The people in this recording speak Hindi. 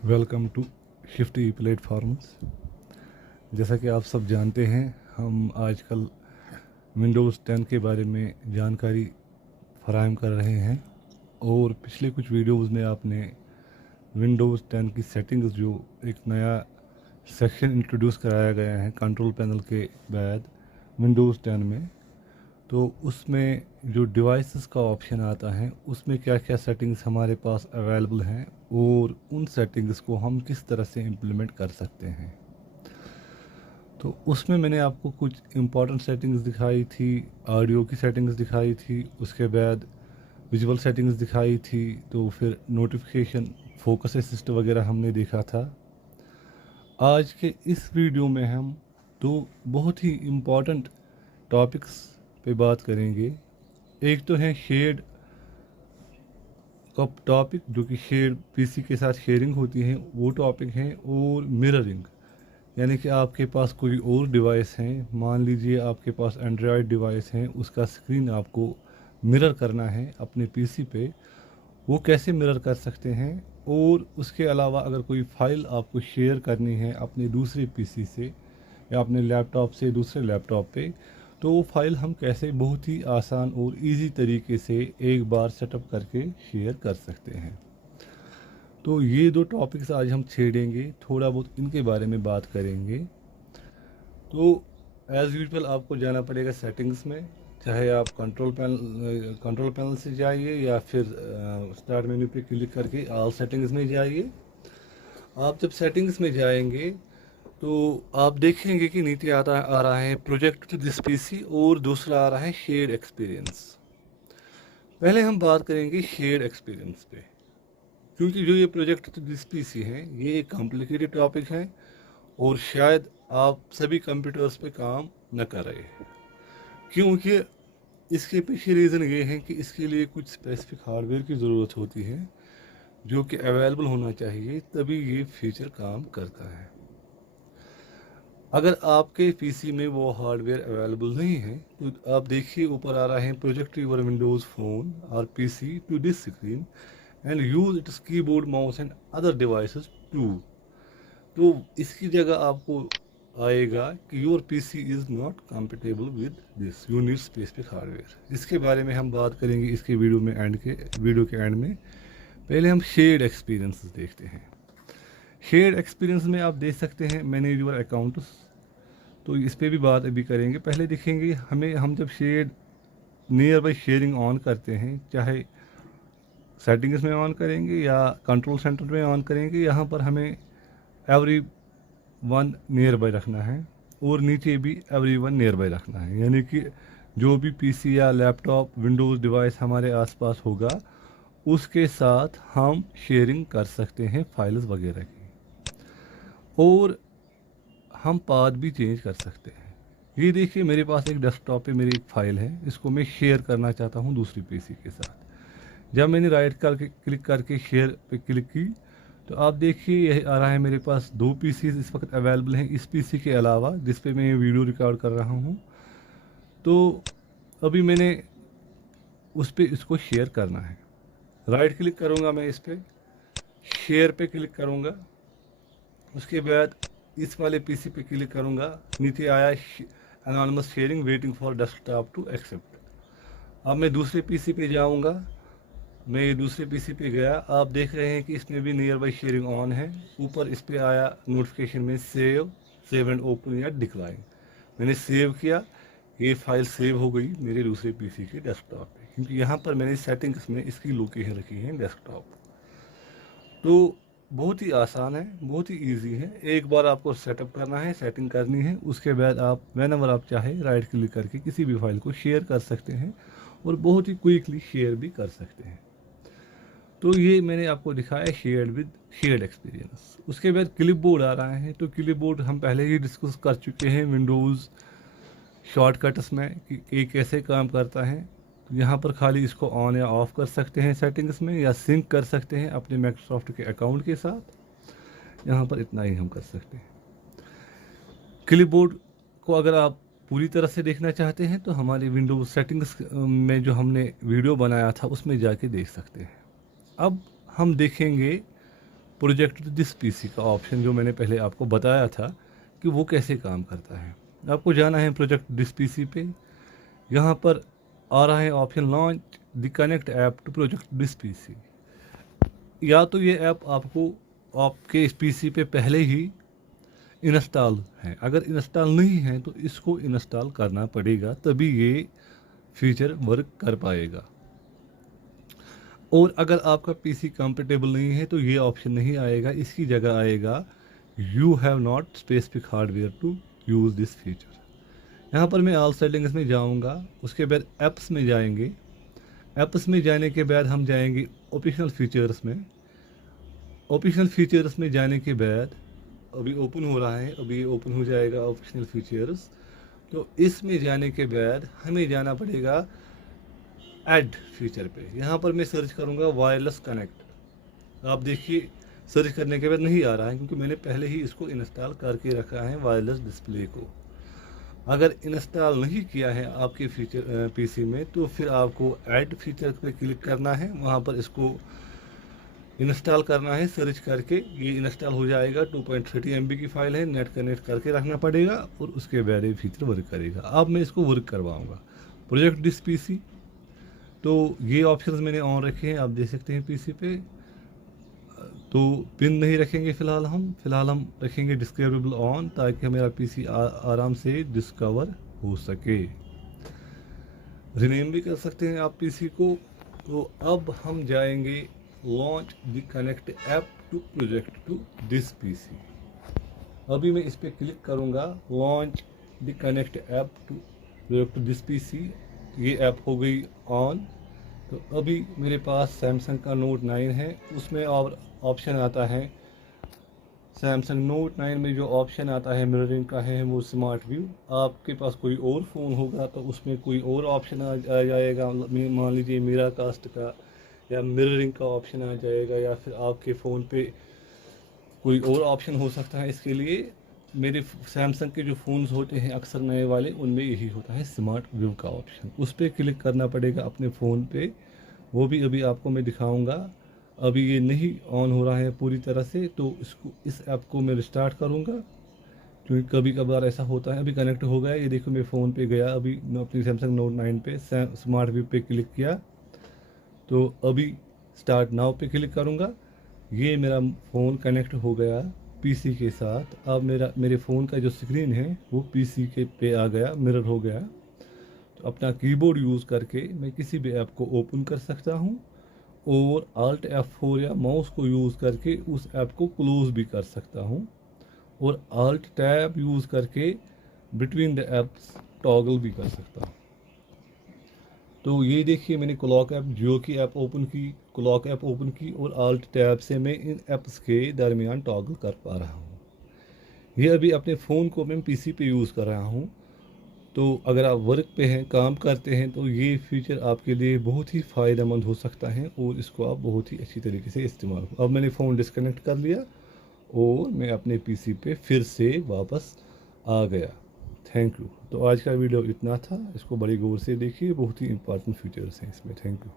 Welcome to शिफ्टी platforms. जैसा कि आप सब जानते हैं, हम आजकल विंडोज़ 10 के बारे में जानकारी फराहम कर रहे हैं और पिछले कुछ वीडियोज़ में आपने विंडोज़ 10 की सेटिंग्स, जो एक नया सेक्शन इंट्रोड्यूस कराया गया है कंट्रोल पैनल के बाद विंडोज़ 10 में, तो उसमें जो डिवाइसेस का ऑप्शन आता है उसमें क्या क्या सेटिंग्स हमारे पास अवेलेबल हैं और उन सेटिंग्स को हम किस तरह से इम्प्लीमेंट कर सकते हैं। तो उसमें मैंने आपको कुछ इम्पॉर्टेंट सेटिंग्स दिखाई थी, ऑडियो की सेटिंग्स दिखाई थी, उसके बाद विजुअल सेटिंग्स दिखाई थी, तो फिर नोटिफिकेशन, फोकस असिस्ट वगैरह हमने देखा था। आज के इस वीडियो में हम दो बहुत ही इम्पॉर्टेंट टॉपिक्स पे बात करेंगे। एक तो है शेयर्ड का टॉपिक, जो कि शेयर पीसी के साथ शेयरिंग होती है, वो टॉपिक है, और मिररिंग, यानी कि आपके पास कोई और डिवाइस है, मान लीजिए आपके पास एंड्रॉयड डिवाइस है, उसका स्क्रीन आपको मिरर करना है अपने पीसी पे, वो कैसे मिरर कर सकते हैं। और उसके अलावा अगर कोई फ़ाइल आपको शेयर करनी है अपने दूसरे पीसी से या अपने लैपटॉप से दूसरे लैपटॉप पे, तो वो फाइल हम कैसे बहुत ही आसान और इजी तरीके से एक बार सेटअप करके शेयर कर सकते हैं। तो ये दो टॉपिक्स आज हम छेड़ेंगे, थोड़ा बहुत इनके बारे में बात करेंगे। तो एज़ यूजुअल आपको जाना पड़ेगा सेटिंग्स में, चाहे आप कंट्रोल पैनल से जाइए या फिर स्टार्ट मेन्यू पे क्लिक करके ऑल सेटिंग्स में जाइए। आप जब सेटिंग्स में जाएंगे तो आप देखेंगे कि नीचे आ रहा है प्रोजेक्ट टू दिस पीसी और दूसरा आ रहा है शेयर्ड एक्सपीरियंस। पहले हम बात करेंगे शेयर्ड एक्सपीरियंस पे, क्योंकि जो ये प्रोजेक्ट टू दिस पीसी है ये एक कॉम्प्लिकेटेड टॉपिक है और शायद आप सभी कंप्यूटर्स पे काम न कर रहे हैं, क्योंकि इसके पीछे रीज़न ये है कि इसके लिए कुछ स्पेसिफिक हार्डवेयर की ज़रूरत होती है जो कि अवेलेबल होना चाहिए, तभी ये फीचर काम करता है। अगर आपके पीसी में वो हार्डवेयर अवेलेबल नहीं है तो आप देखिए ऊपर आ रहा है प्रोजेक्ट योर विंडोज़ फ़ोन और PC to this screen and use its keyboard mouse and other devices too. तो इसकी जगह आपको आएगा कि your PC is not compatible with this, you need specific hardware. इसके बारे में हम बात करेंगे इसके वीडियो के एंड में। पहले हम शेयर्ड एक्सपीरियंस देखते हैं। शेयर्ड एक्सपीरियंस में आप देख सकते हैं मैनेज योर अकाउंट्स, तो इस पर भी बात अभी करेंगे। पहले देखेंगे हम जब नियर बाई शेयरिंग ऑन करते हैं, चाहे सेटिंग्स में ऑन करेंगे या कंट्रोल सेंटर में ऑन करेंगे, यहाँ पर हमें एवरी वन नियर बाई रखना है और नीचे भी एवरी वन नियर बाई रखना है, यानी कि जो भी पीसी या लैपटॉप विंडोज़ डिवाइस हमारे आसपास होगा उसके साथ हम शेयरिंग कर सकते हैं फाइल्स वगैरह की, और हम पाथ भी चेंज कर सकते हैं। ये देखिए मेरे पास एक डेस्कटॉप पे मेरी एक फ़ाइल है, इसको मैं शेयर करना चाहता हूँ दूसरी पीसी के साथ। जब मैंने क्लिक करके शेयर पे क्लिक की तो आप देखिए यह आ रहा है मेरे पास दो पीसी इस वक्त अवेलेबल हैं इस पीसी के अलावा जिस पे मैं वीडियो रिकॉर्ड कर रहा हूँ। तो अभी मैंने उस पर इसको शेयर करना है, राइट क्लिक करूँगा मैं इस पर, शेयर पे क्लिक करूँगा, उसके बाद इस वाले पीसी पे क्लिक करूँगा, नीचे आया anonymous sharing waiting for desktop to accept. अब मैं दूसरे पीसी पे जाऊँगा, मैं दूसरे पीसी पे गया, आप देख रहे हैं कि इसमें भी नियर बाई शेयरिंग ऑन है। ऊपर इस पर आया नोटिफिकेशन में सेव एंड ओपन या डिक्लाइन। मैंने सेव किया, ये फाइल सेव हो गई मेरे दूसरे पीसी के डेस्कटॉप पे, क्योंकि यहाँ पर मैंने सेटिंग्स में इसकी लोकेशन रखी है डेस्कटॉप। तो बहुत ही आसान है, बहुत ही इजी है। एक बार आपको सेटअप करना है, सेटिंग करनी है, उसके बाद आप व्हेनेवर आप चाहे राइट क्लिक करके किसी भी फाइल को शेयर कर सकते हैं और बहुत ही क्विकली शेयर भी कर सकते हैं। तो ये मैंने आपको दिखाया शेयर्ड एक्सपीरियंस। उसके बाद क्लिपबोर्ड आ रहा है, तो क्लिपबोर्ड हम पहले ही डिस्कस कर चुके हैं विंडोज़ शॉर्टकट्स में कि ये कैसे काम करता है। तो यहाँ पर खाली इसको ऑन या ऑफ़ कर सकते हैं सेटिंग्स में, या सिंक कर सकते हैं अपने माइक्रोसॉफ्ट के अकाउंट के साथ। यहाँ पर इतना ही हम कर सकते हैं। क्लिपबोर्ड को अगर आप पूरी तरह से देखना चाहते हैं तो हमारे विंडोज़ सेटिंग्स में जो हमने वीडियो बनाया था उसमें जाके देख सकते हैं। अब हम देखेंगे प्रोजेक्ट दिस पीसी का ऑप्शन जो मैंने पहले आपको बताया था कि वो कैसे काम करता है। आपको जाना है प्रोजेक्ट दिस पीसी पे। यहाँ पर आ रहा है option launch the connect app to project this PC. या तो ये ऐप आपको आपके इस पीसी पे पहले ही इंस्टॉल है, अगर इंस्टॉल नहीं है तो इसको इंस्टॉल करना पड़ेगा, तभी ये फीचर वर्क कर पाएगा। और अगर आपका पीसी कंफर्टेबल नहीं है तो ये ऑप्शन नहीं आएगा, इसकी जगह आएगा you have not specific hardware to use this feature. यहाँ पर मैं ऑल सेटिंग्स में जाऊँगा, उसके बाद ऐप्स में जाएंगे। ऐप्स में जाने के बाद हम जाएंगे ऑप्शनल फीचर्स में। ऑप्शनल फीचर्स में जाने के बाद अभी ओपन हो रहा है, अभी ओपन हो जाएगा ऑप्शनल फीचर्स। तो इसमें जाने के बाद हमें जाना पड़ेगा ऐड फीचर पे। यहाँ पर मैं सर्च करूँगा वायरलेस कनेक्ट। आप देखिए सर्च करने के बाद नहीं आ रहा है, क्योंकि मैंने पहले ही इसको इंस्टॉल करके रखा है वायरलेस डिस्प्ले को। अगर इंस्टॉल नहीं किया है आपके फीचर पीसी में तो फिर आपको ऐड फीचर पे क्लिक करना है, वहाँ पर इसको इंस्टॉल करना है। सर्च करके ये इंस्टॉल हो जाएगा। 2.30 MB की फ़ाइल है, नेट कनेक्ट करके रखना पड़ेगा और उसके बाद ये फीचर वर्क करेगा। अब मैं इसको वर्क करवाऊँगा प्रोजेक्ट दिस पीसी। तो ये ऑप्शंस मैंने ऑन रखे हैं, आप देख सकते हैं पीसी पे। तो पिन नहीं रखेंगे फ़िलहाल हम रखेंगे डिस्कवरेबल ऑन, ताकि हमारा पीसी आराम से डिस्कवर हो सके। रिनेम भी कर सकते हैं आप पीसी को। तो अब हम जाएंगे launch the connect app to project to this PC. अभी मैं इस पर क्लिक करूँगा, launch the connect app to project to this PC. ये ऐप हो गई ऑन। तो अभी मेरे पास सैमसंग का नोट 9 है, उसमें और ऑप्शन आता है सैमसंग नोट 9 में जो ऑप्शन आता है मिररिंग का है वो स्मार्ट व्यू। आपके पास कोई और फ़ोन होगा तो उसमें कोई और ऑप्शन आ जाएगा, मान लीजिए मीरा कास्ट का या मिररिंग का ऑप्शन आ जाएगा, या फिर आपके फ़ोन पे कोई और ऑप्शन हो सकता है। इसके लिए मेरे सैमसंग के जो फ़ोन्स होते हैं अक्सर नए वाले, उनमें यही होता है स्मार्ट व्यू का ऑप्शन। उस पर क्लिक करना पड़ेगा अपने फ़ोन पे। वो भी अभी आपको मैं दिखाऊंगा। अभी ये नहीं ऑन हो रहा है पूरी तरह से, तो इस ऐप को मैं रिस्टार्ट करूंगा, क्योंकि कभी कभार ऐसा होता है। अभी कनेक्ट हो गया, ये देखो मैं फ़ोन पे गया, अभी मैं अपनी सैमसंग नोट 9 पे स्मार्ट व्यू पे क्लिक किया। तो अभी स्टार्ट नाउ पे क्लिक करूँगा। ये मेरा फ़ोन कनेक्ट हो गया पीसी के साथ। अब मेरे फ़ोन का जो स्क्रीन है वो पीसी के पे आ गया, मिरर हो गया। तो अपना कीबोर्ड यूज़ करके मैं किसी भी ऐप को ओपन कर सकता हूँ, और Alt F4 या माउस को यूज़ करके उस ऐप को क्लोज भी कर सकता हूँ, और Alt टैब यूज़ करके बिटवीन द ऐप्स टॉगल भी कर सकता हूँ। तो ये देखिए मैंने क्लॉक ऐप, जियो की ऐप ओपन की, क्लॉक ऐप ओपन की, और Alt टैब से मैं इन ऐप्स के दरमियान टॉगल कर पा रहा हूँ। ये अभी अपने फ़ोन को मैं पीसी पे यूज़ कर रहा हूँ। तो अगर आप वर्क पे हैं, काम करते हैं, तो ये फीचर आपके लिए बहुत ही फ़ायदेमंद हो सकता है, और इसको आप बहुत ही अच्छी तरीके से इस्तेमाल। अब मैंने फ़ोन डिस्कनेक्ट कर लिया और मैं अपने पीसी पे फिर से वापस आ गया। Thank you. तो आज का वीडियो इतना था, इसको बड़ी गौर से देखिए, बहुत ही इंपॉर्टेंट फीचर्स हैं इसमें। Thank you.